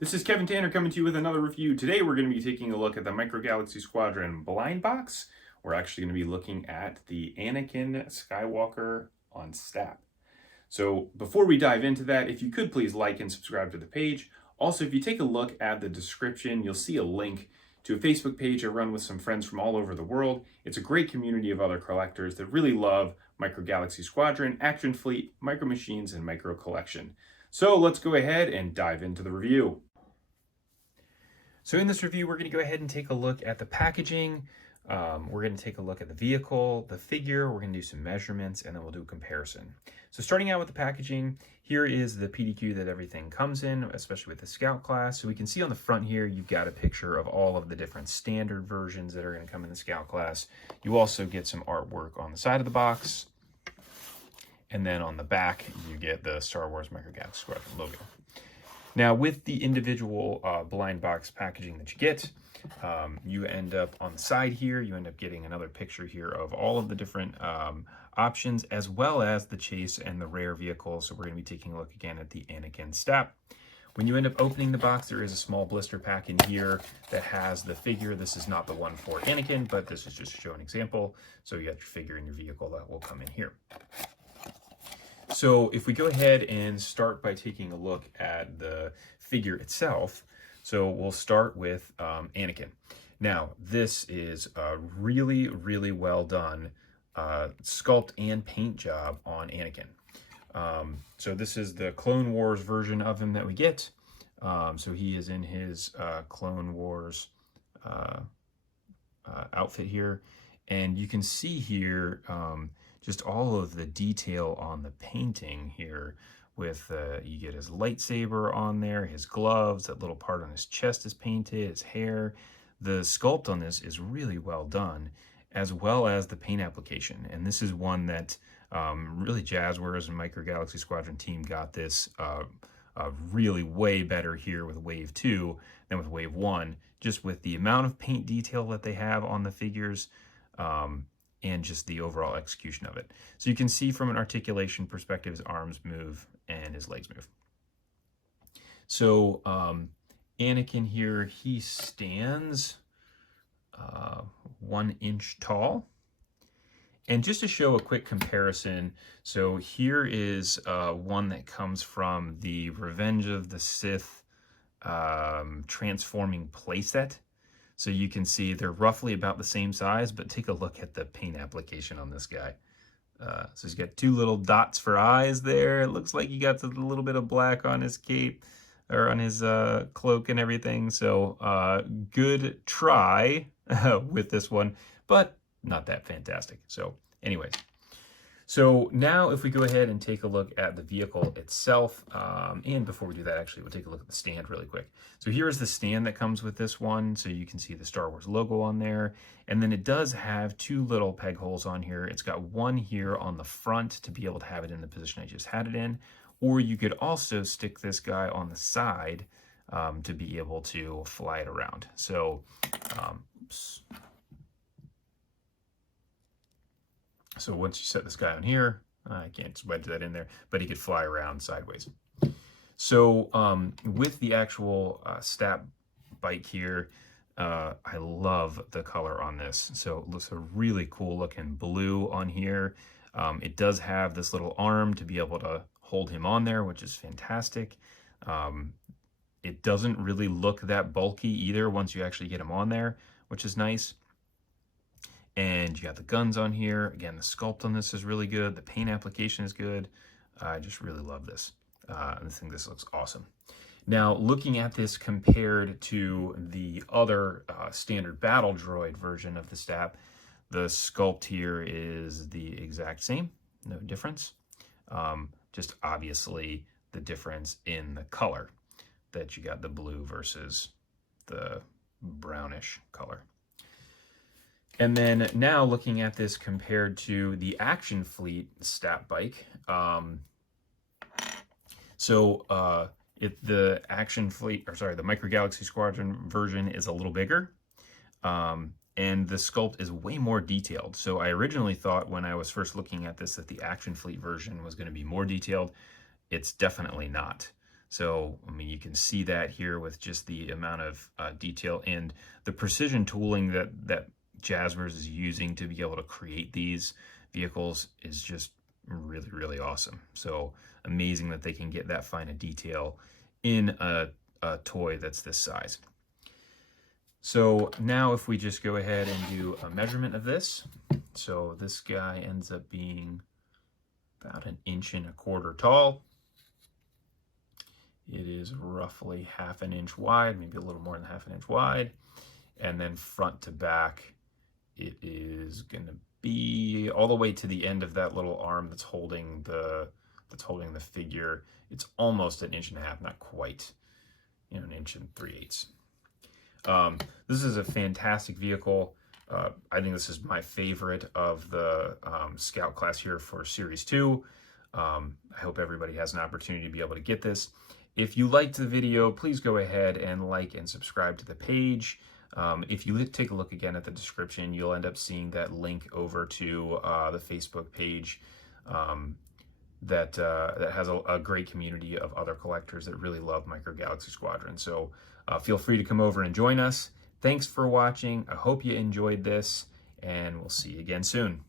This is Kevin Tanner coming to you with another review. Today we're going to be taking a look at the Micro Galaxy Squadron blind box. We're actually going to be looking at the Anakin Skywalker on STAP. So before we dive into that, if you could please like and subscribe to the page. Also, if you take a look at the description, you'll see a link to a Facebook page I run with some friends from all over the world. It's a great community of other collectors that really love Micro Galaxy Squadron, Action Fleet, Micro Machines, and Micro Collection. So let's go ahead and dive into the review. So in this review, we're going to go ahead and take a look at the packaging. We're going to take a look at the vehicle, the figure, we're going to do some measurements, and then we'll do a comparison. So starting out with the packaging, here is the PDQ that everything comes in, especially with the Scout class. So we can see on the front here, you've got a picture of all of the different standard versions that are going to come in the Scout class. You also get some artwork on the side of the box. And then on the back, you get the Star Wars Micro Galaxy Squadron logo. Now, with the individual blind box packaging that you get, you end up on the side here, you end up getting another picture here of all of the different options, as well as the chase and the rare vehicles. So we're going to be taking a look again at the Anakin STAP. When you end up opening the box, there is a small blister pack in here that has the figure. This is not the one for Anakin, but this is just to show an example. So you got your figure and your vehicle that will come in here. So if we go ahead and start by taking a look at the figure itself, so we'll start with Anakin. Now, this is a really, really well done sculpt and paint job on Anakin. So this is the Clone Wars version of him that we get. So he is in his Clone Wars outfit here. And you can see here just all of the detail on the painting here with, you get his lightsaber on there, his gloves, that little part on his chest is painted, his hair. The sculpt on this is really well done, as well as the paint application. And this is one that really Jazzwares and Micro Galaxy Squadron team got this really way better here with Wave 2 than with Wave 1, just with the amount of paint detail that they have on the figures. And just the overall execution of it. So you can see from an articulation perspective, his arms move and his legs move. So Anakin here, he stands 1 inch tall. And just to show a quick comparison, so here is one that comes from the Revenge of the Sith transforming playset. So you can see they're roughly about the same size, but take a look at the paint application on this guy. So he's got 2 little dots for eyes there. It looks like he got a little bit of black on his cape or on his cloak and everything. So good try with this one, but not that fantastic. So anyways. So now if we go ahead and take a look at the vehicle itself, and before we do that, actually, we'll take a look at the stand really quick. So here is the stand that comes with this one. So you can see the Star Wars logo on there. And then it does have 2 little peg holes on here. It's got one here on the front to be able to have it in the position I just had it in. Or you could also stick this guy on the side to be able to fly it around. So, So once you set this guy on here, I can't wedge that in there, but he could fly around sideways. So with the actual STAP bike here, I love the color on this. So it looks a really cool looking blue on here. It does have this little arm to be able to hold him on there, which is fantastic. It doesn't really look that bulky either once you actually get him on there, which is nice. And you got the guns on here. Again, the sculpt on this is really good. The paint application is good. I just really love this. I think this looks awesome. Now, looking at this compared to the other standard battle droid version of the STAP, the sculpt here is the exact same. No difference. Just obviously the difference in the color that you got the blue versus the brownish color. And then now looking at this compared to the Action Fleet STAP bike. The Action Fleet, or sorry, the Micro Galaxy Squadron version is a little bigger. And the sculpt is way more detailed. So I originally thought when I was first looking at this that the Action Fleet version was going to be more detailed. It's definitely not. So, I mean, you can see that here with just the amount of detail and the precision tooling that Jazzwares is using to be able to create these vehicles is just really, really awesome. So amazing that they can get that fine a detail in a toy that's this size. So now if we just go ahead and do a measurement of this. So this guy ends up being about 1.25 inches tall. It is roughly 1/2 inch wide, maybe a little more than 1/2 inch wide. And then front to back, it is going to be all the way to the end of that little arm that's holding the figure. It's almost 1.5 inches, not quite, 1 3/8 inches. This is a fantastic vehicle. I think this is my favorite of the Scout class here for Series 2. I hope everybody has an opportunity to be able to get this. If you liked the video, please go ahead and like and subscribe to the page. If you take a look again at the description, you'll end up seeing that link over to the Facebook page that has a great community of other collectors that really love Micro Galaxy Squadron. So feel free to come over and join us. Thanks for watching. I hope you enjoyed this, and we'll see you again soon.